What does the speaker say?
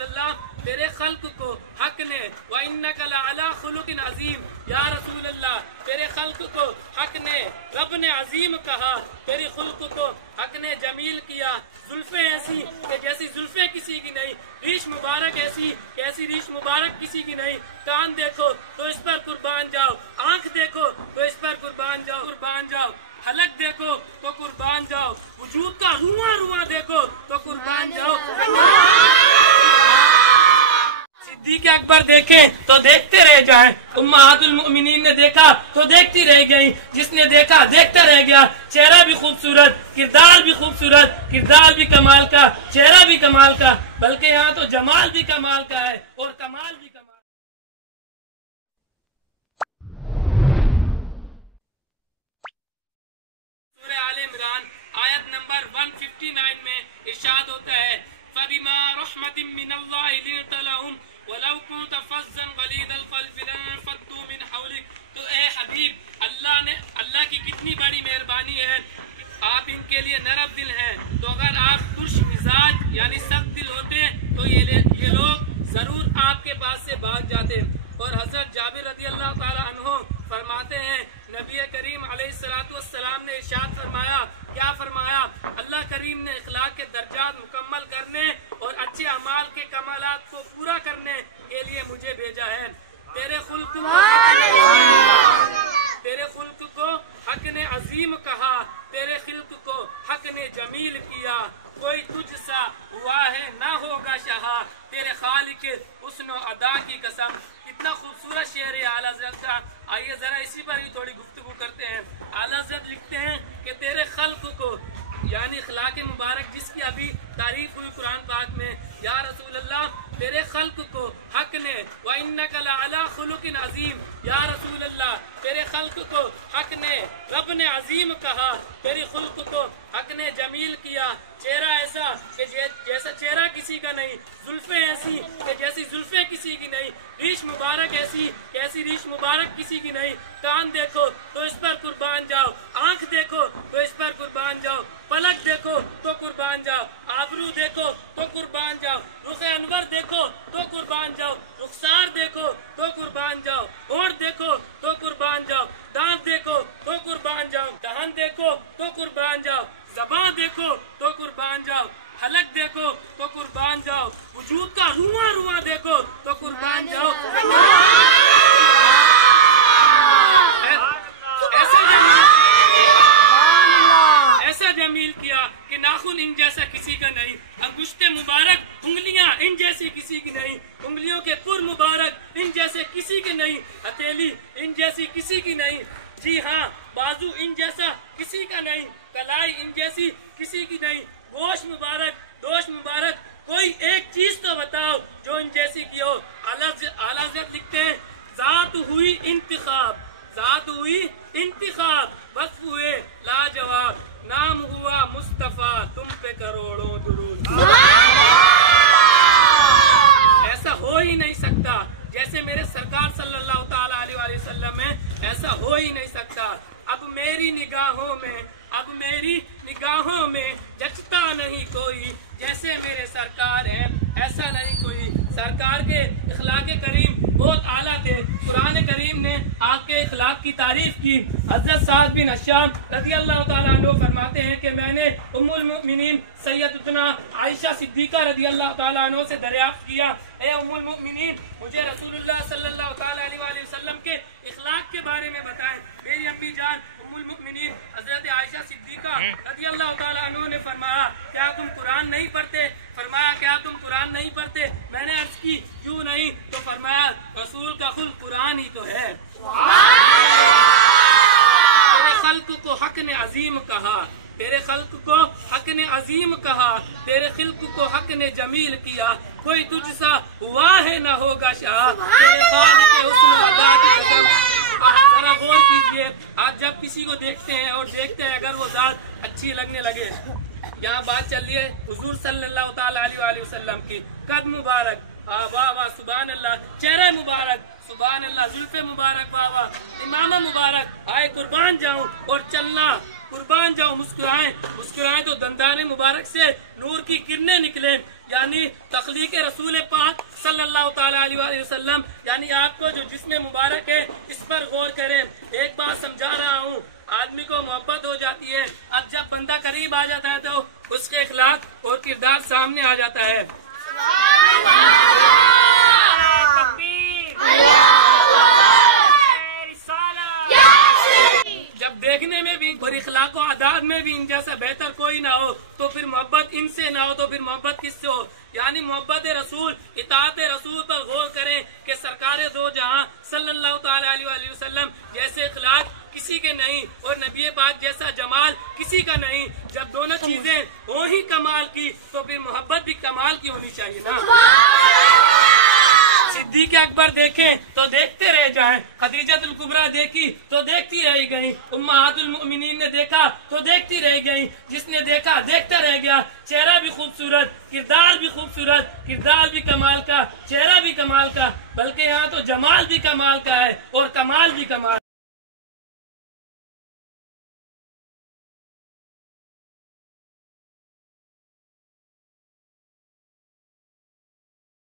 रसूल अल्लाह तेरे खल्क को हक ने व इन्नका लअला खुलुकिन अजीम, या रसूल अल्लाह तेरे खल्क को हक ने रब ने अजीम कहा, तेरी खुल्क को हक ने जमील किया। जुल्फे ऐसी कि जैसी जुल्फे किसी की नहीं, रीश मुबारक ऐसी कैसी रीश मुबारक किसी की नहीं। कान देखो तो इस पर कुर्बान जाओ, आंख देखो तो इस पर कुर्बान जाओ, कुर्बान जाओ। हलक देखो तो कुर्बान जाओ, वजूद का रुआं रुआं देखो तो कुर्बान जाओ। सिद्दीक़ अकबर देखे तो देखते रह जाएं, उम्महातुल मुमिनीन ने देखा तो देखती रह गई, जिसने देखा देखता रह गया। चेहरा भी खूबसूरत, किरदार भी खूबसूरत, किरदार भी कमाल का, चेहरा भी कमाल का, बल्कि यहाँ तो जमाल भी कमाल का है और कमाल भी कमाल। सूरह आले इमरान आयत नंबर 159 में इरशाद होता है, फबिमा रहमतिन मिनल्लाहि लिंता लहुम वलौ कुंत फज़्ज़न गलीज़ल क़ल्बि लंफ़द्दू मिन हौलिक। तो ए हबीब, अल्लाह की कितनी बड़ी मेहरबानी है, आप इनके लिए नरम दिल हैं। तो अगर आप खुश मिजाज यानी सख्त दिल होते तो ये लोग जरूर आपके पास से भाग जाते। और हजरत जाबिर रज़ी अल्लाह ताला अन्हु फरमाते हैं, नबी करीम अलैहिस्सलातु वस्सलाम ने इरशाद फरमाया, क्या फरमाया, अल्लाह करीम ने इखलाक के दर्जात मुकम्मल करने और अच्छे अमाल के कमालात को पूरा करने के लिए मुझे भेजा है। तेरे खुल्क को हक ने अजीम कहा, तेरे खिल्क को हक ने जमील किया। कोई तुझसा हुआ है ना होगा शाहा, तेरे खालिक हुस्न अदा की कसम। कितना खूबसूरत शेर है आला हज़रत का। आइए जरा इसी पर ही थोड़ी गुफ्तगू करते हैं। आला हज़रत लिखते हैं कि तेरे खल्क को यानी इखलाक मुबारक जिसकी अभी तारीफ हुई कुरान पाक में, या रसूल अल्लाह तेरे खल्क को हक ने व इन्नका लअला खुलुकिन अजीम, या रसूल अल्लाह तेरे खल्क को हक ने रब ने अजीम कहा, तेरी खुल्क को हक ने जमील किया। चेहरा ऐसा कि जैसा चेहरा किसी का नहीं, जुल्फे ऐसी कि जैसी जुल्फे किसी की नहीं, रीश मुबारक ऐसी कैसी रीश मुबारक किसी की नहीं। कान देखो तो इस पर कुर्बान जाओ, आंख देखो तो इस पर कुर्बान जाओ, पलक देखो तो कुर्बान जाओ, आबरू देखो तो कुर्बान जाओ, रुख अनवर देखो तो कुर्बान जाओ, रुखसार देखो तो कुर्बान जाओ, होंठ देखो तो कुर्बान जाओ, दांत देखो तो कुर्बान जाओ, दहन देखो तो कुर्बान जाओ, ज़बान देखो तो कुर्बान जाओ, हलक देखो तो कुर्बान जाओ, वजूद का रुआं रुआं देखो तो कुर्बान जाओ। ऐसा जमील किया कि नाखून इन जैसा किसी का नहीं, अंगुष्टे मुबारक उंगलियां इन जैसी किसी की नहीं, उंगलियों के पुर मुबारक इन जैसे किसी के नहीं, हथेली इन जैसी किसी की नहीं, जी हाँ बाजू इन जैसा किसी का नहीं, कलाई इन जैसी किसी की नहीं, गोश मुबारक दोश मुबारक, कोई एक चीज तो बताओ जो इन जैसी की हो। आला हज़रत लिखते हैं, जात हुई इंतिखाब, जात हुई इंतिखाब, वस्फ हुए लाजवाब, नाम हुआ मुस्तफा, तुम पे करोड़ों दुरूद। ऐसा हो ही नहीं सकता जैसे मेरे सरकार सल्लल्लाहु ताला अलैहि वसल्लम है, ऐसा हो ही नहीं सकता। अब मेरी निगाहों में जचता नहीं कोई, जैसे मेरे सरकार है ऐसा नहीं कोई। सरकार के इखलाक करीम बहुत आला थे। कुरान करीम ने आपके इखलाक की तारीफ की। हजरत साद बिन हश्शाम रज़ी अल्लाह ताला अन्हु फरमाते हैं कि मैंने उम्मुल मुमिनीन सैयदतुना आयशा सिद्दीका रज़ी अल्लाह ताला अन्हा से दरियाफ्त किया, ए उम्मुल मुमिनीन मुझे रसूलुल्लाह सल्लल्लाहु ताला अलैहि वसल्लम के इखलाक के बारे में बताएं। मेरी अम्मी जान उम्मुल मुमिनीन हजरत आयशा सिद्दीका रज़ी अल्लाह ताला अन्हा ने फरमाया, क्या तुम कुरान नहीं पढ़ते? फरमाया, क्या तुम कुरान नहीं पढ़ते? मैंने अर्ज की, क्यों नहीं? तो फरमाया, रसूल का खुल कुरान ही तो है। तेरे खल्क को हक ने अजीम कहा, तेरे खल्क को हक ने अजीम कहा, तेरे खिल्क को हक ने जमील किया। कोई तुझसा हुआ है ना होगा शाह, तेरे खालिक हुस्न अदा की कसम। जरा गौर कीजिए, आप जब किसी को देखते हैं और देखते हैं अगर वो जात अच्छी लगने लगे, यहाँ बात चल रही है हुजूर सल्लल्लाहु ताला अलैहि वसल्लम की, कद मुबारक, वाह वाह सुभान अल्लाह, चेहरे मुबारक सुभान अल्लाह, जुल्फे मुबारक वाह वाह, इमामा मुबारक, आए कुर्बान जाऊं और चलना कुर्बान जाऊं, मुस्कुराएं मुस्कुराएं तो दंदाने मुबारक से नूर की किरणें निकले, यानी तख्लीक रसूल पाक सल्लल्लाहु ताला अलैहि वसल्लम, यानी आपको जो जिस्म मुबारक है इस पर गौर करें। एक बात समझा रहा हूँ, आदमी को मोहब्बत हो जाती है, अब जब बंदा करीब आ जाता है तो उसके अखलाक और किरदार सामने आ जाता है। जब देखने में भी और इखलाक और आदाब में भी इन जैसा बेहतर कोई ना हो तो फिर मोहब्बत इनसे ना हो तो फिर मोहब्बत किससे हो? यानी मोहब्बत रसूल, इताअत रसूल पर गौर करें कि सरकार दो जहां सल्लल्लाहु ताला अलैहि वसल्लम जैसे इखलाक किसी के नहीं और नबी पाक जैसा जमाल किसी का नहीं। जब दोनों चीजें हो ही कमाल की तो फिर मोहब्बत भी कमाल की होनी चाहिए ना। सिद्दीक़ अकबर देखें तो देखते रह जाएं, खदीजतुल कुबरा देखी तो देखती रह गई, उम्महातुल मुमिनीन ने देखा तो देखती रह गई, जिसने देखा देखता रह गया। चेहरा भी खूबसूरत, किरदार भी खूबसूरत, किरदार भी कमाल का, चेहरा भी कमाल का, बल्कि यहाँ तो जमाल भी कमाल का है और कमाल भी कमाल।